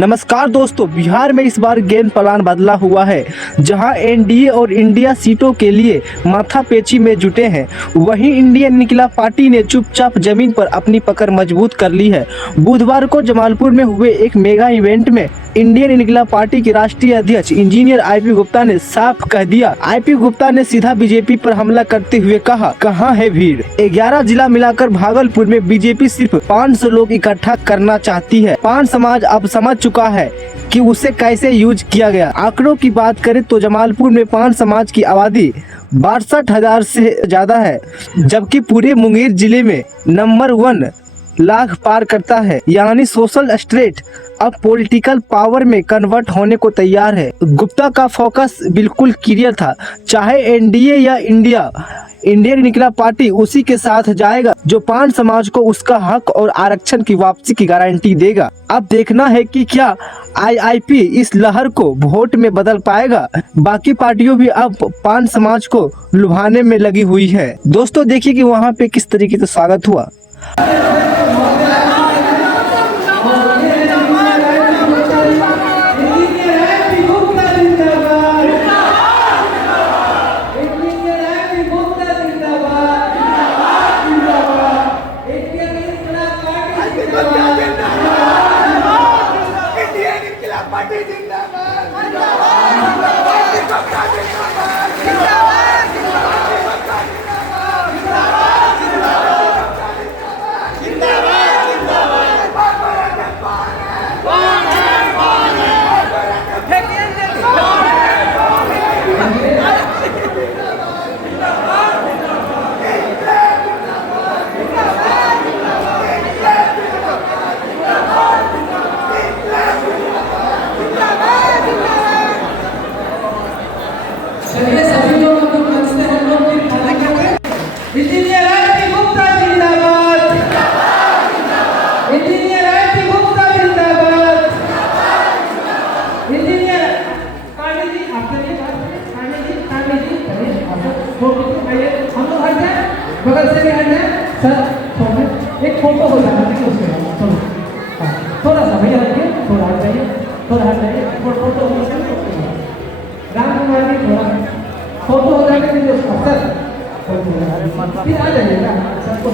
नमस्कार दोस्तों, बिहार में इस बार गेम प्लान बदला हुआ है। जहां एनडीए और इंडिया सीटों के लिए माथापेची में जुटे हैं, वहीं इंडियन इनकलाब पार्टी ने चुपचाप जमीन पर अपनी पकड़ मजबूत कर ली है। बुधवार को जमालपुर में हुए एक मेगा इवेंट में इंडियन इनकलाब पार्टी के राष्ट्रीय अध्यक्ष इंजीनियर आईपी गुप्ता ने साफ कह दिया। आईपी गुप्ता ने सीधा बीजेपी पर हमला करते हुए कहा, कहां है भीड़। 11 जिला मिलाकर भागलपुर में बीजेपी सिर्फ 500 लोग इकट्ठा करना चाहती है। पान समाज अब समझ चुका है कि उसे कैसे यूज किया गया। आंकड़ों की बात करें तो जमालपुर में पान समाज की आबादी 62,000 से ज्यादा है, जबकि पूरे मुंगेर जिले में नंबर 1 लाख पार करता है। यानी सोशल स्टेट अब पॉलिटिकल पावर में कन्वर्ट होने को तैयार है। गुप्ता का फोकस बिल्कुल क्लियर था, चाहे एनडीए या इंडियन इनकलाब पार्टी उसी के साथ जाएगा जो पान समाज को उसका हक और आरक्षण की वापसी की गारंटी देगा। अब देखना है कि क्या आईआईपी इस लहर को वोट में बदल पाएगा। बाकी पार्टियों भी अब पान समाज को लुभाने में लगी हुई है। दोस्तों देखिए कि वहाँ पे किस तरीके से स्वागत हुआ। चलिए सभी लोग हम लोग नाचते हैं, लोग भी खाना खाते हैं। इंजीनियर आईपी गुप्ता जिंदाबाद, इंजीनियर आईपी गुप्ता जिंदाबाद, इंजीनियर काली जी आपके लिए बात करें। काली जी चलिए आप फोटो आइए, हम लोग हट जाए, बगल से भी हट जाए सर। एक फोटो हो जाना चाहिए उसके बाद। चलो थोड़ा सा भैया हटिए, थोड़ा हट जाइए, थोड़ा हट जाइए, फोटो हो जाए। राम कुमार जी थोड़ा फोटो हो जाने के लिए अफसर फिर आ जाइएगा सबको।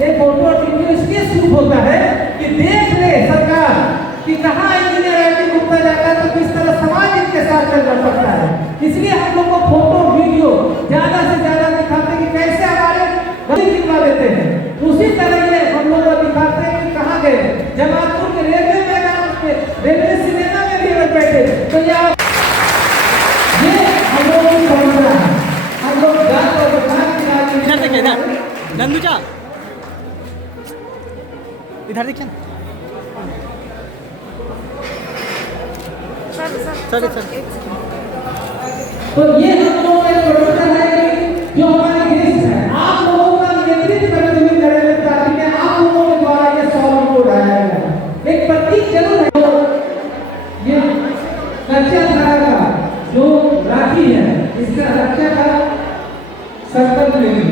ये फोटो वीडियो इसलिए शुरू होता है कि देख ले सरकार कि कहाँ इंजीनियर आईपी गुप्ता जाता है तो किस तरह समाज इनके साथ चल सकता है। इसलिए हम लोग को फोटो वीडियो ज्यादा से ज्यादा दिखाते हैं कि कैसे हमारे गली दिखवा देते हैं। उसी तरह ये हम लोग को दिखाते हैं कि कहाँ गए। जमालपुर के रेलवे मैदान पे, रेलवे सिनेमा में भी अगर बैठे तो ये इधर देखिए, इधर नंदूचा इधर देखिए ना। सर तो ये हम लोग का प्रोफेसर है जो हमारे गेस्ट है। आप लोगों का नेतृत्व करते हुए नरेंद्र पार्टी ने आप लोगों के द्वारा ये 100 को उठाया है। एक प्रतीक जरूर है ये कच्चा धारा का जो राखी है, इसका रक्षा का संकल्प लेंगे।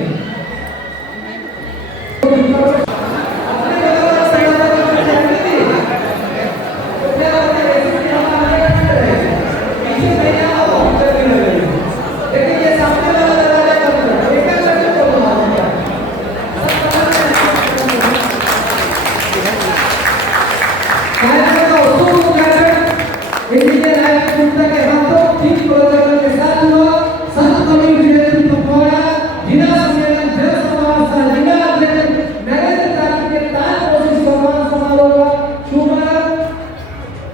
इंजीनियर आईपी गुप्ता के हाथों ठीक प्रोग्राम के साथ हुआ संत कमेटी नेतृत्व द्वारा जिला सम्मेलन जन समाज जिला अध्यक्ष नरेंद्र पार्टी के ताजपोशी सम्मान समारोह का शुभारंभ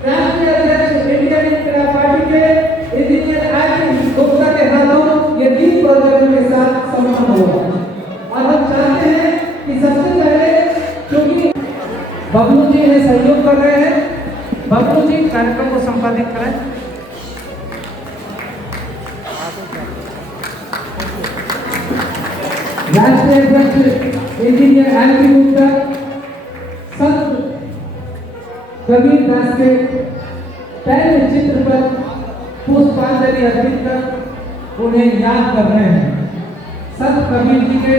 राष्ट्रीय अध्यक्ष इंडियन इनकलाब पार्टी के इंजीनियर आईपी गुप्ता के हाथों ये तीन प्रोग्राम के साथ सम्मान हुआ। और हम चाहते हैं कि सबसे पहले क्योंकि बबलू जी ने सहयोग कर रहे हैं, बबलू जी कार्यक्रम को संपादित करें। राष्ट्रीय अध्यक्ष इंजीनियर आईपी गुप्ता संत कबीर दास के पहले चित्र पर पुष्पांजलि अर्पित कर उन्हें याद कर रहे हैं। संत कबीर जी के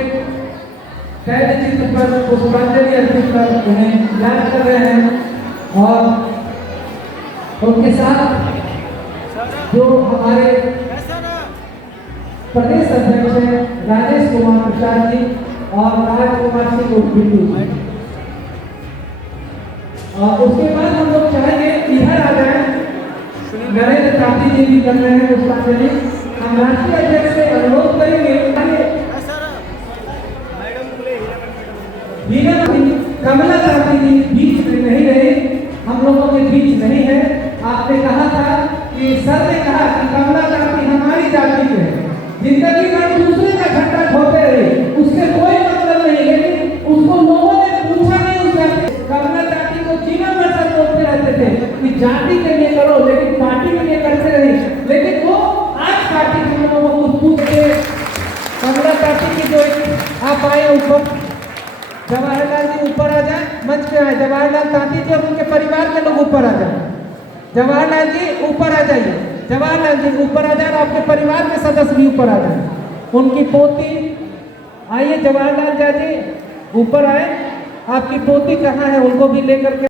पहले चित्र पर पुष्पांजलि अर्पित कर उन्हें याद कर रहे हैं और उनके साथ जो हमारे प्रदेश अध्यक्ष हैं राजेश कुमार प्रसाद जी और राजकुमार सिंह बिट्टू जी। और उसके बाद हम लोग चाहेंगे इधर आ जाए, नरेंद्र ताती जी भी कर रहे हैं उसका चलिए हम राष्ट्रीय अध्यक्ष से अनुरोध करेंगे कमला ताती जी बीच में नहीं रहे, हम लोगों के बीच नहीं है। आपने कहा था कि सर ने कहा कि कमला ताती हमारी जाति के है, जिंदगी में दूसरे का झंडा ढोते रहे, उससे कोई मतलब नहीं, लेकिन उसको लोगों ने पूछा नहीं उस जाति। कमला ताती को जीना मरना बोलते रहते थे कि जाति के लिए करो, लेकिन पार्टी के लिए करते रहे। लेकिन वो आज पार्टी के लोगों को पूछ के कमला ताती की जो आप आए ऊपर, जवाहरलाल जी ऊपर आ जाए, मंच पे आए जवाहरलाल ताती जी और उनके परिवार के लोग ऊपर आ जाए। जवाहरलाल जी ऊपर आ जाइए, जवाहरलाल जी ऊपर आ जाए, आपके परिवार के सदस्य भी ऊपर आ जाए। उनकी पोती आइए, जवाहरलाल जी ऊपर आए, आपकी पोती कहाँ है उनको भी लेकर के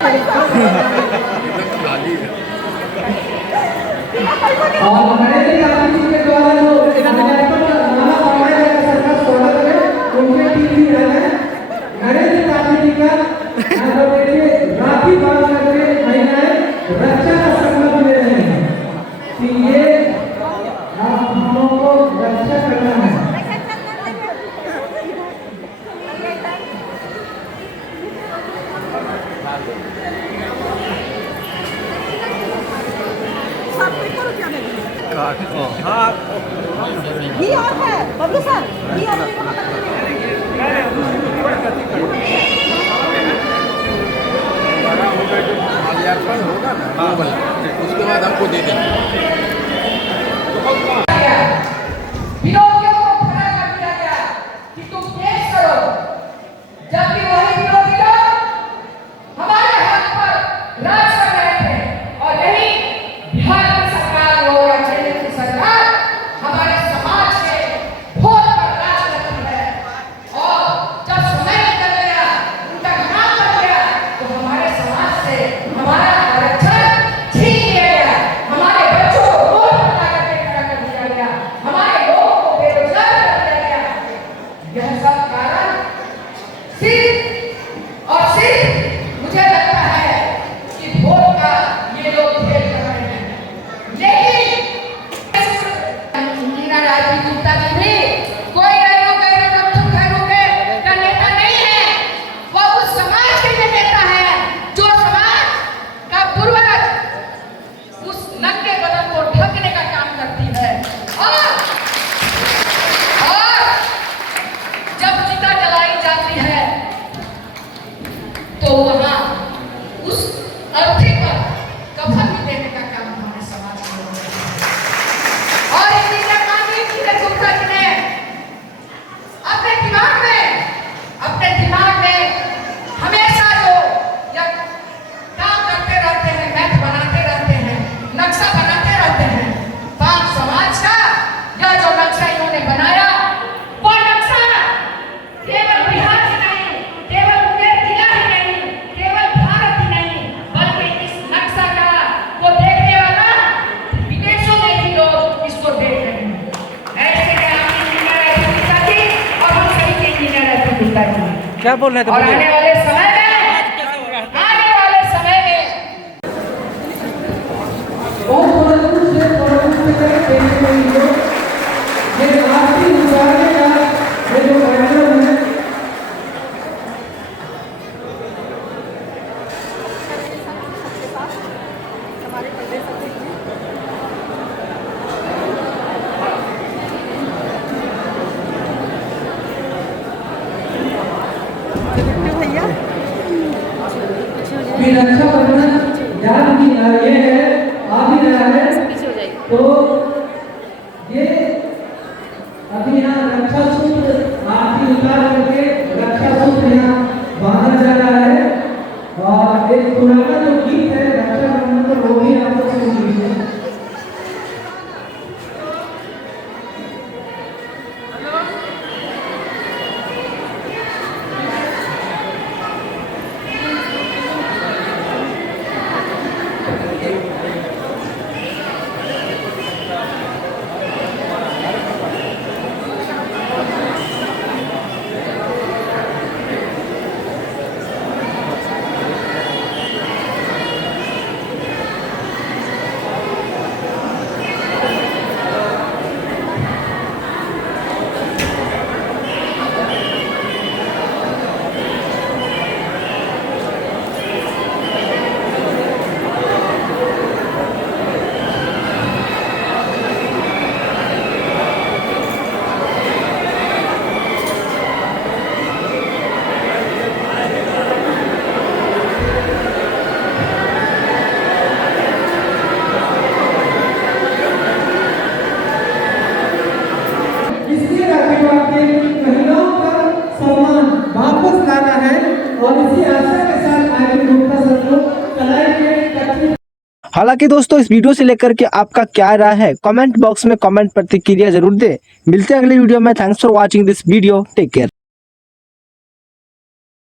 और नरेंद्र ताती जी के द्वारा जो नारा पाया जाएगा सरकार स्वागत है, उनके टीम भी आ जाए। नरेंद्र ताती जी का राखी बांध करके महिलाएं रक्षा का संकल्प ले रहे हैं कि ये हम लोगों को रक्षा करना है। ये और है बबलू सर, ये और होगा ना, उसके बाद हमको दे देंगे। विरोधियों को खड़ा कर दिया गया कि तुम पेश करो, जबकि वही विरोधी लोग हमारे हक पर राज कर रहे थे। और यही बिहार की सरकार हो या केंद्र की सरकार हमारे समाज के वोट पर राज करती है। और जब समय निकल गया, उनका काम बन गया, तो हमारे समाज से हमारा आरक्षण छीन लिया गया, हमारे बच्चों को वोट बता करके खड़ा कर दिया गया, हमारे लोगों को बेरोजगार कर दिया गया। यह सब कारण सिर्फ और सिर्फ मुझे लगता है कि वोट का ये लोग खेल कर रहे हैं। लेकिन इंदिरा गांधी गुप्ता जी भी कोई घरों के का नेता नहीं है, वो उस समाज के लिए नेता है जो समाज का पूर्वज उस नंगे बदन को ढकने का काम करती है। और जब चिता जलाई जाती है तो वहां उस अर्थी पर कफन भी देने का काम हमारे समाज में होता है। और इंदिरा गांधी जी गुप्ता जी ने अपने दिमाग में हमेशा जो या काम करते रहते हैं, मैथ बनाते रहते हैं, नक्शा बनाते रहते हैं पांच समाज का। यह जो नक्शा इन्होंने बनाया, वो नक्शा केवल बिहार ही नहीं, केवल मुंगेर जिला ही नहीं, केवल भारत ही नहीं, बल्कि इस नक्शा का वो देखने वाला विदेशों में भी लोग इसको देख रहे हैं। ऐसे के नाम इंजीनियर है गुप्ता जी और हम सभी के इंजीनियर है गुप्ता जी। क्या बोल रहे थे? और आने वाले समय में और से ये आरती उतारने का ये जो कार्यक्रम है, हमारे प्रदेश अध्यक्ष भैया कि रक्षाबंधन याद की ये है, आ भी रहा है, तो ये अभी यहाँ रक्षा सूत्र आरती उतार करके रक्षा सूत्र यहाँ बांधा जा रहा है। और एक पुराना जो गीत है रक्षाबंधन का, वो भी आप लोग सुन लीजिए। हालांकि दोस्तों इस वीडियो से लेकर के आपका क्या राय है कमेंट बॉक्स में कमेंट प्रतिक्रिया जरूर दें। मिलते हैं अगली वीडियो में। Thanks for watching this video. Take care.